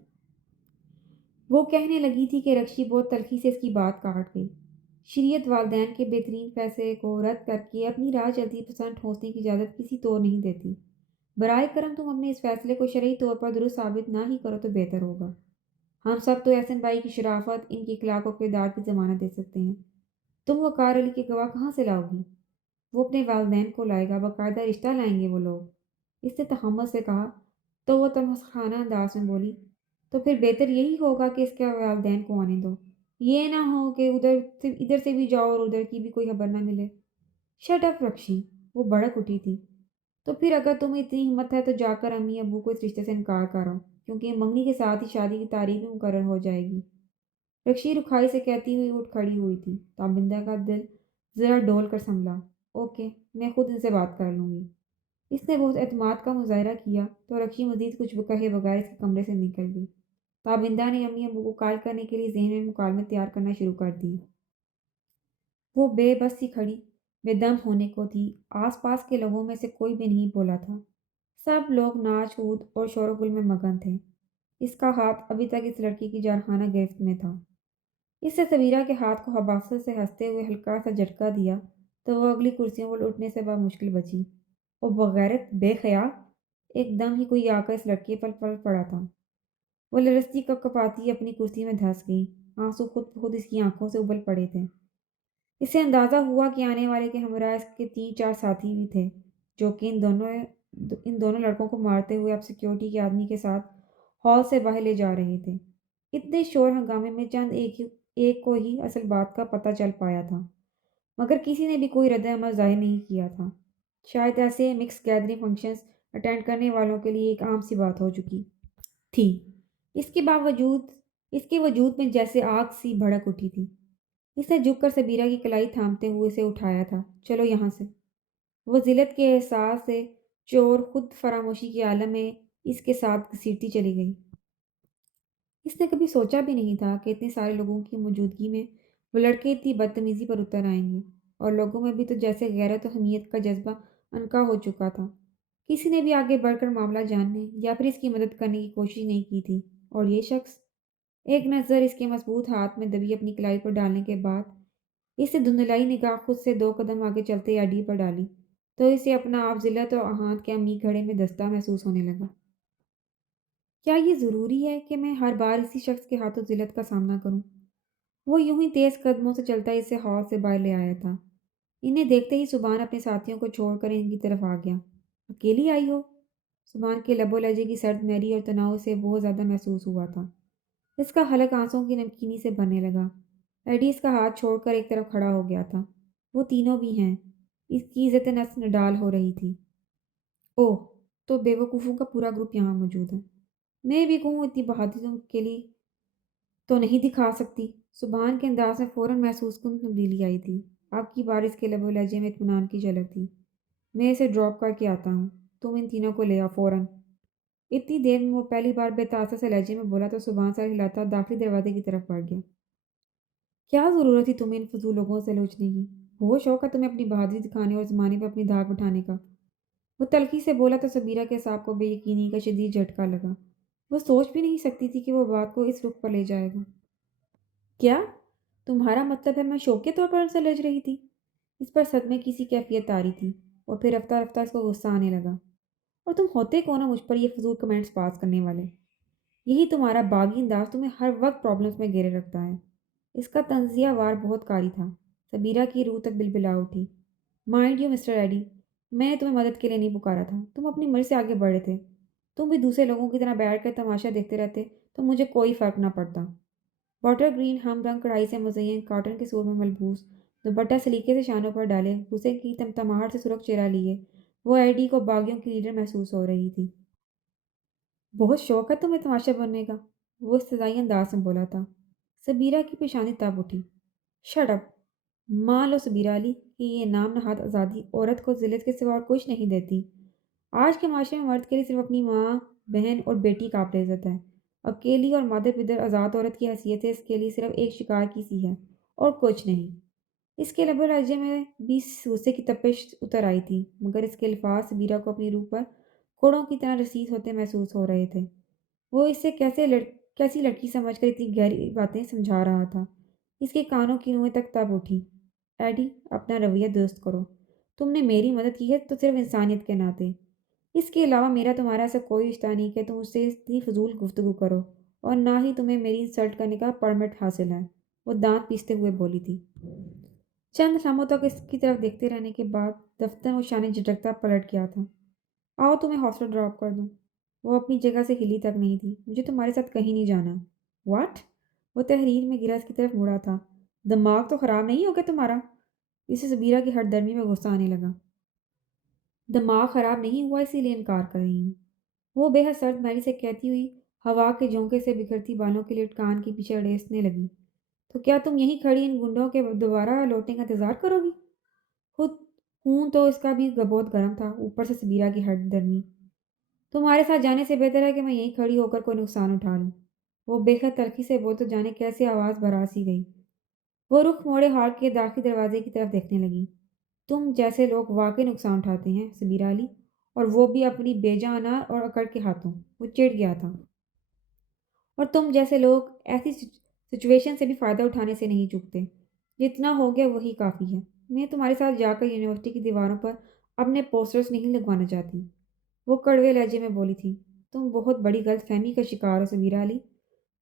وہ کہنے لگی تھی کہ رکشی بہت تلخی سے اس کی بات کاٹ گئی۔ شریعت والدین کے بہترین فیصلے کو رد کر کے اپنی راہ چلتی پسند ٹھونسنے کی اجازت کسی طور نہیں دیتی۔ برائے کرم تم اپنے اس فیصلے کو شرعی طور پر درست ثابت نہ ہی کرو تو بہتر ہوگا۔ ہم سب تو احسن بھائی کی شرافت، ان کی اخلاق و کردار کی ضمانت دے سکتے ہیں۔ تم وقار علی کے گواہ کہاں سے لاؤ گی؟ وہ اپنے والدین کو لائے گا، باقاعدہ رشتہ لائیں گے وہ لوگ۔ اس نے تہمت سے کہا۔ تو وہ تمسخانہ انداز میں بولی، تو پھر بہتر یہی ہوگا کہ اس کے والدین کو آنے دو۔ یہ نہ ہو کہ ادھر سے بھی جاؤ اور ادھر کی بھی کوئی خبر نہ ملے۔ شٹ اپ رکشی، وہ بڑک اٹھی تھی۔ تو پھر اگر تمہیں اتنی ہمت ہے تو جا کر امی ابو کو اس رشتے سے انکار کرو، کیونکہ منگنی کے ساتھ ہی شادی کی تاریخ بھی مقرر ہو جائے گی۔ رکشی رکھائی سے کہتی ہوئی اٹھ کھڑی ہوئی تھی۔ تابندہ کا دل ذرا ڈول کر سنبھلا۔ اوکے، میں خود ان سے بات کر لوں گی۔ اس نے بہت اعتماد کا مظاہرہ کیا تو رکشی مزید کچھ کہے بغیر اس کے کمرے سے نکل گئی۔ تابندہ نے امی ابو کو قائل کرنے کے لیے ذہن میں مکالمے تیار کرنا شروع کر دی۔ وہ بے بس سی کھڑی بے دم ہونے کو تھی۔ آس پاس کے لوگوں میں سے کوئی بھی نہیں بولا تھا۔ سب لوگ ناچ کود اور شور و گل میں مگن تھے۔ اس کا ہاتھ ابھی تک اس لڑکی کی جارحانہ گرفت میں تھا۔ اس نے سبیرہ کے ہاتھ کو حباست سے ہنستے ہوئے ہلکا سا جھٹکا دیا تو وہ اگلی کرسیوں پر اٹھنے سے بمشکل بچی۔ وہ بغیرت، بے خیال! ایک دم ہی کوئی آ کر اس لڑکے پر پل پڑا تھا۔ وہ لرزتی کپکپاتی اپنی کرسی میں دھنس گئی۔ آنسو خود بخود اس کی آنکھوں سے ابل پڑے تھے۔ اسے اندازہ ہوا کہ آنے والے کے ہمراہ اس کے 3-4 ساتھی بھی تھے، جو کہ ان دونوں لڑکوں کو مارتے ہوئے اب سیکیورٹی کے آدمی کے ساتھ ہال سے باہر لے جا رہے تھے۔ اتنے شور ہنگامے میں چند ایک کو ہی اصل بات کا پتہ چل پایا تھا، مگر کسی نے بھی کوئی رد عمل ظاہر نہیں کیا تھا۔ شاید ایسے مکس گیدرنگ فنکشنز اٹینڈ کرنے والوں کے لیے ایک عام سی بات ہو چکی تھی۔ اس کے وجود میں جیسے آگ سی بھڑک اٹھی تھی۔ اس نے جھک کر سبیرہ کی کلائی تھامتے ہوئے اسے اٹھایا تھا۔ چلو یہاں سے۔ وہ ذلت کے احساس سے چور خود فراموشی کے عالم میں اس کے ساتھ گھسیٹتی چلی گئی۔ اس نے کبھی سوچا بھی نہیں تھا کہ اتنے سارے لوگوں کی موجودگی میں وہ لڑکے اتنی بدتمیزی پر اتر آئیں گے، اور لوگوں میں بھی تو جیسے غیرت و حمیت کا جذبہ عنقا ہو چکا تھا۔ کسی نے بھی آگے بڑھ کر معاملہ جاننے یا پھر اس کی مدد کرنے کی کوشش نہیں کی تھی، اور یہ شخص ایک نظر اس کے مضبوط ہاتھ میں دبی اپنی کلائی پر ڈالنے کے بعد اس نے دھندلائی نگاہ خود سے 2 قدم آگے چلتے ایڈی پر ڈالی تو اسے اپنا آپ ذلت اور آہات کے عمیق گھڑے میں دستہ محسوس ہونے لگا۔ کیا یہ ضروری ہے کہ میں ہر بار اسی شخص کے ہاتھوں ذلت کا سامنا کروں؟ وہ یوں ہی تیز قدموں سے چلتا اسے ہال سے باہر لے آیا تھا۔ انہیں دیکھتے ہی سبحان اپنے ساتھیوں کو چھوڑ کر ان کی طرف آ گیا۔ اکیلی آئی ہو؟ سبحان کے لب و لہجے کی سرد مہری اور تناؤ سے بہت زیادہ محسوس ہوا تھا۔ اس کا حلق آنسوں کی نمکینی سے بھرنے لگا۔ ایڈی اس کا ہاتھ چھوڑ کر ایک طرف کھڑا ہو گیا تھا۔ وہ تینوں بھی ہیں۔ اس کی عزت نفس نڈال ہو رہی تھی۔ اوہ، تو بے وقوفوں کا پورا گروپ یہاں موجود ہے۔ میں بھی کہوں اتنی بہادری کے لیے تو نہیں دکھا سکتی۔ سبحان کے انداز میں فوراً محسوس کن تبدیلی آئی تھی۔ اب کی بار اس کے لب و لہجے میں اطمینان کی جھلک تھی۔ میں اسے ڈراپ کر کے آتا ہوں، تم ان تینوں کو لے آؤ فوراً۔ اتنی دیر میں وہ پہلی بار بے تاثر سے لہجے میں بولا تو سبحان سر ہلاتا داخلی دروازے کی طرف بڑھ گیا۔ کیا ضرورت تھی تمہیں ان فضول لوگوں سے لوچنے کی؟ ہوش شوق ہے تمہیں اپنی بہادری دکھانے اور زمانے پہ اپنی دھاک بٹھانے کا؟ وہ تلخی سے بولا تو سبیرہ کے ساق کو بے یقینی کا شدید جھٹکا لگا۔ وہ سوچ بھی نہیں سکتی تھی کہ وہ بات کو اس رخ پر لے جائے گا۔ کیا تمہارا مطلب ہے میں شوق کے طور پر ان سے لج رہی تھی؟ اس پر صدمے کی سی کیفیت طاری تھی، اور پھر رفتہ رفتہ اس کو غصہ آنے لگا۔ اور تم ہوتے کون ہو مجھ پر یہ فضول کمنٹس پاس کرنے والے؟ یہی تمہارا باغی انداز تمہیں ہر وقت پرابلمس میں گھیرے رکھتا ہے۔ اس کا تنزیہ وار بہت قاری تھا۔ سبیرہ کی روح تک بلبلا اٹھی۔ مائنڈ یو مسٹر ایڈی، میں نے تمہیں مدد کے لیے نہیں پکارا تھا، تم اپنی مرضی سے آگے بڑھے تھے۔ تم بھی دوسرے لوگوں کی طرح بیٹھ کر تماشا دیکھتے رہتے تو مجھے کوئی فرق نہ پڑتا۔ واٹر گرین ہم رنگ کڑھائی سے مزین کاٹن کے سور میں ملبوس دوپٹہ سلیقے سے شانوں پر ڈالے، غصے کی تمتماہٹ سے سرخ چہرہ لیے وہ ایڈی کو باغیوں کی لیڈر محسوس ہو رہی تھی۔ بہت شوق ہے تمہیں تماشا بننے کا، وہ استدعائی انداز میں بولا تھا۔ سبیرہ کی پیشانی تب اٹھی۔ Shut up! مان لو سبیرہ علی کہ یہ نام نہاد آزادی عورت کو ذلت کے سوا اور کچھ نہیں دیتی۔ آج کے معاشرے میں مرد کے لیے صرف اپنی ماں، بہن اور بیٹی قابل عزت ہے۔ اکیلی اور مادر پدر آزاد عورت کی حیثیت ہے اس کے لیے صرف ایک شکار کی سی ہے اور کچھ نہیں۔ اس کے لب و لہجے میں بھی غصے کی تپش اتر آئی تھی، مگر اس کے الفاظ سبیرہ کو اپنی روح پر کوڑوں کی طرح رسید ہوتے محسوس ہو رہے تھے۔ وہ اسے کیسی لڑکی سمجھ کر اتنی گہری باتیں سمجھا رہا تھا۔ اس کے کانوں کی نویں تک تب اٹھی۔ ایڈی، اپنا رویہ درست کرو۔ تم نے میری مدد کی ہے تو صرف انسانیت کے ناطے۔ اس کے علاوہ میرا تمہارا ایسا کوئی رشتہ نہیں کہ تم اس سے اتنی فضول گفتگو کرو، اور نہ ہی تمہیں میری انسلٹ کرنے کا پرمٹ حاصل ہے، وہ دانت پیستے ہوئے بولی تھی۔ چند لمحوں تک اس کی طرف دیکھتے رہنے کے بعد دفتر وہ شانے جھٹکتا پلٹ گیا تھا۔ آؤ تمہیں ہاسٹل ڈراپ کر دوں۔ وہ اپنی جگہ سے ہلی تک نہیں تھی۔ مجھے تمہارے ساتھ کہیں نہیں جانا۔ واٹ؟ وہ تحریر میں گرا اس کی طرف مڑا تھا۔ دماغ تو خراب نہیں ہو گیا تمہارا؟ اسے زبیرہ کی ہر درمی میں غصہ آنے لگا۔ دماغ خراب نہیں ہوا اسی لیے انکار کر رہی ہوں، وہ بے حد سرد میری سے کہتی ہوئی ہوا کے جھونکے سے بکھرتی بالوں کے لٹ کان کے پیچھے اڑیسنے لگی۔ تو کیا تم یہیں کھڑی ان گنڈوں کے دوبارہ لوٹنے کا انتظار کرو گی؟ خود خون تو اس کا بھی بہت گرم تھا، اوپر سے سبیرہ کی ہر درمی۔ تمہارے ساتھ جانے سے بہتر ہے کہ میں یہیں کھڑی ہو کر کوئی نقصان اٹھا لوں۔ وہ بے حد تلخی سے بول تو جانے کیسے آواز بھرا سی گئی۔ وہ رخ موڑے ہال کے داخلی دروازے کی طرف دیکھنے لگی۔ تم جیسے لوگ واقعی نقصان اٹھاتے ہیں سبیرہ علی، اور وہ بھی اپنی بیجا انار اور اکڑ کے ہاتھوں۔ وہ چڑ گیا تھا۔ اور تم جیسے لوگ ایسی سچویشن سے بھی فائدہ اٹھانے سے نہیں چکتے۔ جتنا ہو گیا وہی کافی ہے۔ میں تمہارے ساتھ جا کر یونیورسٹی کی دیواروں پر اپنے پوسٹرز نہیں لگوانا چاہتی، وہ کڑوے لہجے میں بولی تھی۔ تم بہت بڑی غلط فہمی کا شکار ہو سبیرہ علی۔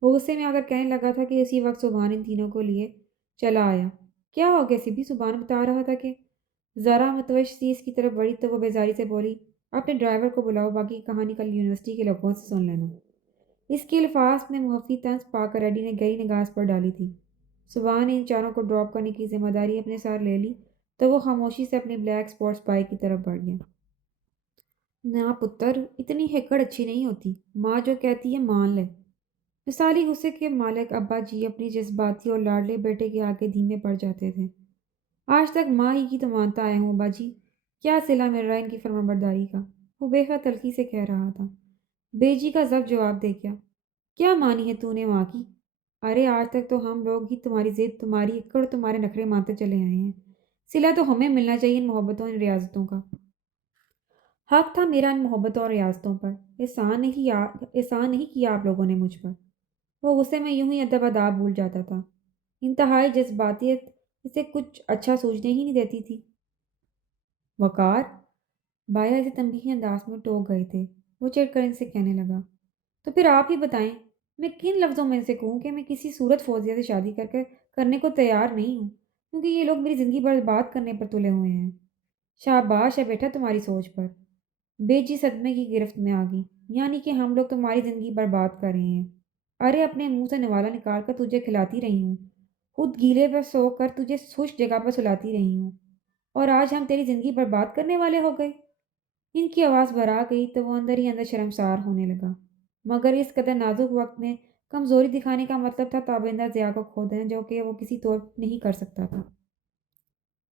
وہ غصے میں آ کر کہنے لگا تھا کہ اسی وقت سبحان ان تینوں کو لیے چلا آیا۔ کیا ہو گیا سبھی؟ سبحان بتا رہا تھا کہ ذرا متوش سی اس کی طرف بڑھی تو وہ بیزاری سے بولی، اپنے ڈرائیور کو بلاؤ، باقی کی کہانی کل یونیورسٹی کے لوگوں سے سن لینا۔ اس کے الفاظ میں مخفی طنز پا کر ایڈی نے گہری نگاہ پر ڈالی تھی۔ صبح نے ان چاروں کو ڈراپ کرنے کی ذمہ داری اپنے ساتھ لے لی تو وہ خاموشی سے اپنی بلیک اسپورٹس بائک کی طرف بڑھ گیا۔ نہ پتر، اتنی ہیکڑ اچھی نہیں ہوتی، ماں جو کہتی ہے مان لے۔ مثالی غصے کے مالک ابا جی اپنی جذباتی اور لاڈلے بیٹے کے آگے دھیمے پڑ جاتے تھے۔ آج تک ماں ہی کی تو مانتا آیا ہوں ابا جی، کیا صلہ مل رہا ہے ان کی فرمانبرداری کا؟ وہ بے حد تلخی سے کہہ رہا تھا۔ بیجی کا ضبط جواب دے گیا، کیا مانی ہے تو نے ماں کی؟ ارے آج تک تو ہم لوگ ہی تمہاری ضد، تمہاری اکڑ، تمہارے نخرے مانتے چلے آئے ہیں۔ صلہ تو ہمیں ملنا چاہیے ان محبتوں، ان ریاضتوں کا۔ حق تھا میرا ان محبتوں اور ریاضتوں پر۔ احسان نہیں کیا آپ لوگوں نے مجھ پر۔ وہ غصے میں یوں ہی ادب اداب بھول جاتا تھا۔ انتہائی جذباتیت اسے کچھ اچھا سوچنے ہی نہیں دیتی تھی۔ وقار، بایا اسے تنبیہی انداز میں ٹوک گئے تھے۔ وہ چڑھ کر ان سے کہنے لگا، تو پھر آپ ہی بتائیں، میں کن لفظوں میں ان سے کہوں کہ میں کسی صورت فوزیہ سے شادی کرنے کو تیار نہیں ہوں، کیونکہ یہ لوگ میری زندگی برباد کرنے پر تلے ہوئے ہیں۔ شاباش ہے بیٹا تمہاری سوچ پر۔ بیجی صدمے کی گرفت میں آ گئی۔ یعنی کہ ہم لوگ تمہاری زندگی برباد کر رہے ہیں؟ ارے اپنے منہ سے نوالا نکال کر تجھے کھلاتی رہی ہوں، خود گیلے پر سو کر تجھے خشک جگہ پر سلاتی رہی ہوں، اور آج ہم تیری زندگی برباد کرنے والے ہو گئے؟ ان کی آواز بھرا گئی تو وہ اندر ہی اندر شرمسار ہونے لگا، مگر اس قدر نازک وقت میں کمزوری دکھانے کا مطلب تھا تابندہ ضیاء کو کھو دینا، جو کہ وہ کسی طور نہیں کر سکتا تھا۔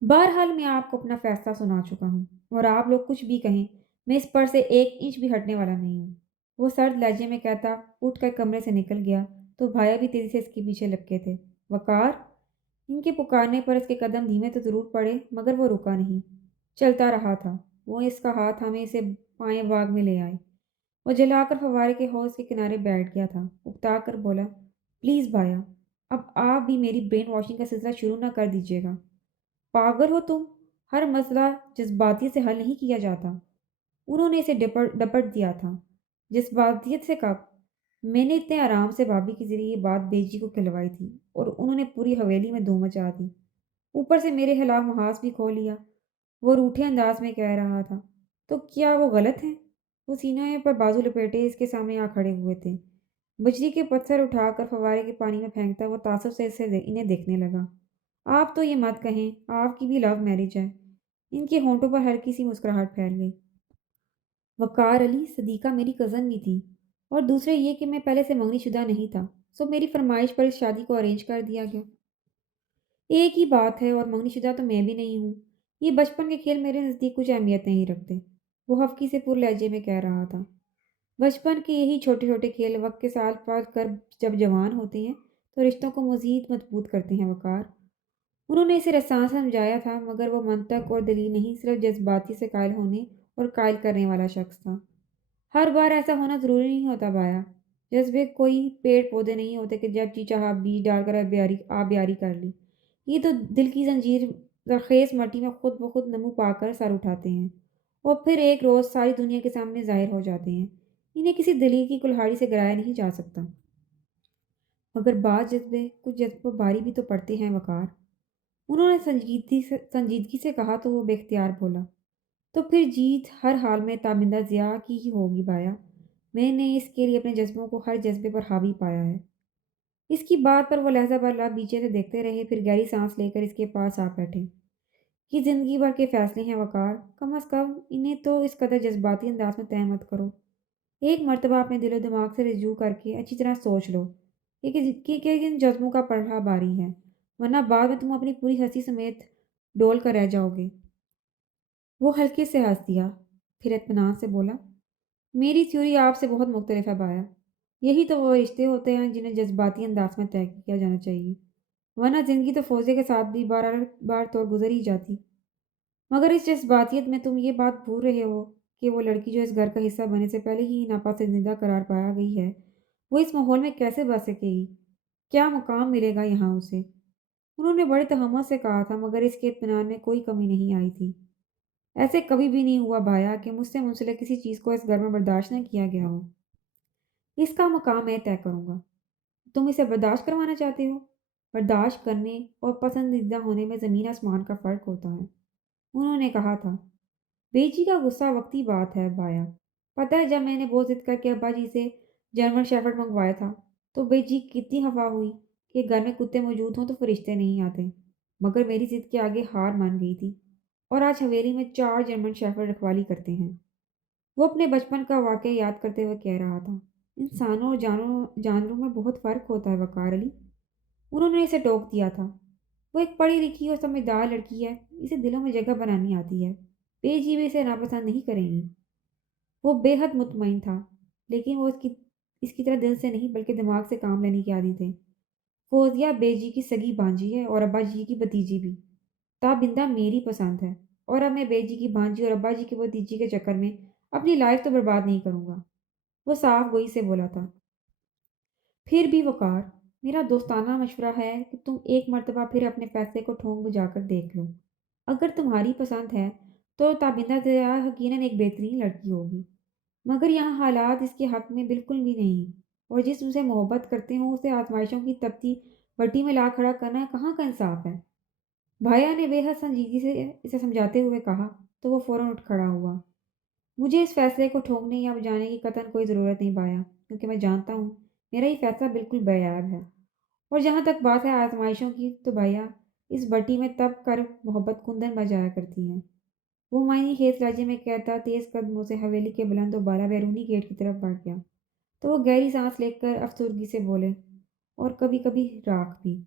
بہرحال میں آپ کو اپنا فیصلہ سنا چکا ہوں، اور آپ لوگ کچھ بھی کہیں، میں اس پر سے 1 انچ بھی ہٹنے والا نہیں ہوں۔ وہ سرد لہجے میں کہتا اٹھ کر کمرے سے نکل گیا تو بھایا بھی تیزی سے اس کے پیچھے لپکے تھے۔ وقار! ان کے پکارنے پر اس کے قدم دھیمے تو ضرور پڑے، مگر وہ رکا نہیں، چلتا رہا تھا۔ وہ اس کا ہاتھ ہمیں اسے پائیں باغ میں لے آئے۔ وہ جلا کر فوارے کے حوض کے کنارے بیٹھ گیا تھا، اکتا کر بولا، پلیز بھایا، اب آپ بھی میری برین واشنگ کا سلسلہ شروع نہ کر دیجیے گا۔ پاگل ہو تم، ہر مسئلہ جذباتیت سے حل نہیں کیا جاتا۔ انہوں نے اسے ڈپٹ دیا تھا۔ جذباتیت سے کب؟ میں نے اتنے آرام سے بھابھی کے ذریعے یہ بات بیجی کو کہلوائی تھی، اور انہوں نے پوری حویلی میں دھوم مچا دی، اوپر سے میرے خلاف محاذ بھی کھول لیا۔ وہ روٹھے انداز میں کہہ رہا تھا۔ تو کیا وہ غلط ہیں؟ وہ سینے پر بازو لپیٹے اس کے سامنے آ کھڑے ہوئے تھے۔ بجری کے پتھر اٹھا کر فوارے کے پانی میں پھینکتا وہ تعصب سے انہیں دیکھنے لگا۔ آپ تو یہ مت کہیں، آپ کی بھی لو میرج ہے۔ ان کے ہونٹوں پر ہلکی سی مسکراہٹ پھیل گئی۔ وقار علی، صدیقہ میری کزن بھی تھی، اور دوسرے یہ کہ میں پہلے سے منگنی شدہ نہیں تھا، سو میری فرمائش پر اس شادی کو ارینج کر دیا گیا۔ ایک ہی بات ہے، اور منگنی شدہ تو میں بھی نہیں ہوں۔ یہ بچپن کے کھیل میرے نزدیک کچھ اہمیت نہیں رکھتے، وہ حفقی سے پر لہجے میں کہہ رہا تھا۔ بچپن کے یہی چھوٹے چھوٹے کھیل وقت کے ساتھ پڑھ کر جب جوان ہوتے ہیں تو رشتوں کو مزید مضبوط کرتے ہیں وقار۔ انہوں نے اسے رساں سمجھایا تھا مگر وہ منطق اور دلیل نہیں صرف جذباتی سے قائل ہونے اور قائل کرنے والا شخص تھا۔ ہر بار ایسا ہونا ضروری نہیں ہوتا بایا۔ جذبے کوئی پیڑ پودے نہیں ہوتے کہ جب جی چاہا بیج ڈال کر آبیاری کر لی۔ یہ تو دل کی زنجیر زرخیز مٹی میں خود بخود نمو پا کر سر اٹھاتے ہیں اور پھر ایک روز ساری دنیا کے سامنے ظاہر ہو جاتے ہیں۔ انہیں کسی دلیل کی کلہاڑی سے گرایا نہیں جا سکتا۔ مگر بعض جذبے کچھ جذبوں باری بھی تو پڑتے ہیں وقار۔ انہوں نے سنجیدگی سے کہا تو وہ بے اختیار بولا، تو پھر جیت ہر حال میں تابندہ ضیاء کی ہی ہوگی بایا۔ میں نے اس کے لیے اپنے جذبوں کو ہر جذبے پر حاوی پایا ہے۔ اس کی بات پر وہ لہجہ بر لب پیچھے سے دیکھتے رہے، پھر گہری سانس لے کر اس کے پاس آ بیٹھے۔ یہ زندگی بھر کے فیصلے ہیں وقار، کم از کم انہیں تو اس قدر جذباتی انداز میں طے مت کرو۔ ایک مرتبہ اپنے دل و دماغ سے رجوع کر کے اچھی طرح سوچ لو کہ ان جذبوں کا پلڑا باری ہے، ورنہ بعد میں تم اپنی پوری ہستی سمیت ڈول کر رہ جاؤ گے۔ وہ ہلکے سے ہنس دیا، پھر اطمینان سے بولا، میری تھیوری آپ سے بہت مختلف ہے بایا۔ یہی تو وہ رشتے ہوتے ہیں جنہیں جذباتی انداز میں طے کیا جانا چاہیے، ورنہ زندگی تو فوزے کے ساتھ بھی بار بار طور گزر ہی جاتی۔ مگر اس جذباتیت میں تم یہ بات بھول رہے ہو کہ وہ لڑکی جو اس گھر کا حصہ بننے سے پہلے ہی ناپسندیدہ قرار پایا گئی ہے، وہ اس ماحول میں کیسے بس سکے گی؟ کیا مقام ملے گا یہاں اسے؟ انہوں نے بڑے تہمت سے کہا تھا مگر اس کے اطمینان میں کوئی کمی نہیں آئی تھی۔ ایسے کبھی بھی نہیں ہوا بھایا کہ مجھ سے منسلک کسی چیز کو اس گھر میں برداشت نہ کیا گیا ہو۔ اس کا مقام میں طے کروں گا۔ تم اسے برداشت کروانا چاہتے ہو؟ برداشت کرنے اور پسندیدہ ہونے میں زمین آسمان کا فرق ہوتا ہے، انہوں نے کہا تھا۔ بیجی کا غصہ وقتی بات ہے بایا۔ پتہ ہے جب میں نے بہت ضد کر کے ابا جی سے جرمن شیفرڈ منگوایا تھا تو بیجی کتنی خفا ہوئی کہ گھر میں کتے موجود ہوں تو فرشتے نہیں آتے، مگر میری ضد کے آگے ہار مان گئی تھی اور آج حویلی میں 4 جرمن شیفرڈ رکھوالی کرتے ہیں۔ وہ اپنے بچپن کا واقعہ یاد کرتے ہوئے کہہ رہا تھا، انسانوں اور جانوروں میں بہت فرق ہوتا ہے وقار علی۔ انہوں نے اسے ٹوک دیا تھا، وہ ایک پڑھی لکھی اور سمجھدار لڑکی ہے، اسے دلوں میں جگہ بنانی آتی ہے، بے جی بھی اسے ناپسند نہیں کریں گی۔ وہ بے حد مطمئن تھا، لیکن وہ اس کی طرح دل سے نہیں بلکہ دماغ سے کام لینے کی عادی تھے۔ فوزیہ بے جی کی سگی بانجی ہے اور ابا جی کی بھتیجی بھی۔ تابندہ میری پسند ہے اور اب میں بے جی کی بانجی اور ابا جی کی بھتیجی کے چکر میں اپنی لائف تو برباد نہیں کروں گا، وہ صاف گوئی سے بولا تھا۔ پھر بھی وقار، میرا دوستانہ مشورہ ہے کہ تم ایک مرتبہ پھر اپنے فیصلے کو ٹھونک بجا کر دیکھ لو۔ اگر تمہاری پسند ہے تو تابندہ ضیاء یقیناً ایک بہترین لڑکی ہوگی، مگر یہاں حالات اس کے حق میں بالکل بھی نہیں، اور جس تم سے محبت کرتے ہوں اسے آزمائشوں کی تپتی بٹی میں لا کھڑا کرنا کہاں کا انصاف ہے؟ بھایا نے بے حد سنجیدگی سے اسے سمجھاتے ہوئے کہا تو وہ فوراً اٹھ کھڑا ہوا۔ مجھے اس فیصلے کو ٹھوکنے یا بجانے کی قطعاً کوئی ضرورت نہیں بایا، کیونکہ میں جانتا ہوں میرا یہ فیصلہ بالکل بیعیب ہے۔ اور جہاں تک بات ہے آزمائشوں کی تو بھیا اس بٹی میں تپ کر محبت کندن بجایا کرتی ہیں۔ وہ معنی خیز لہجے میں کہتا تیز قدموں سے حویلی کے بلند و بالا بیرونی گیٹ کی طرف بڑھ گیا، تو وہ گہری سانس لے کر افسردگی سے بولے، اور کبھی کبھی راکھ بھی۔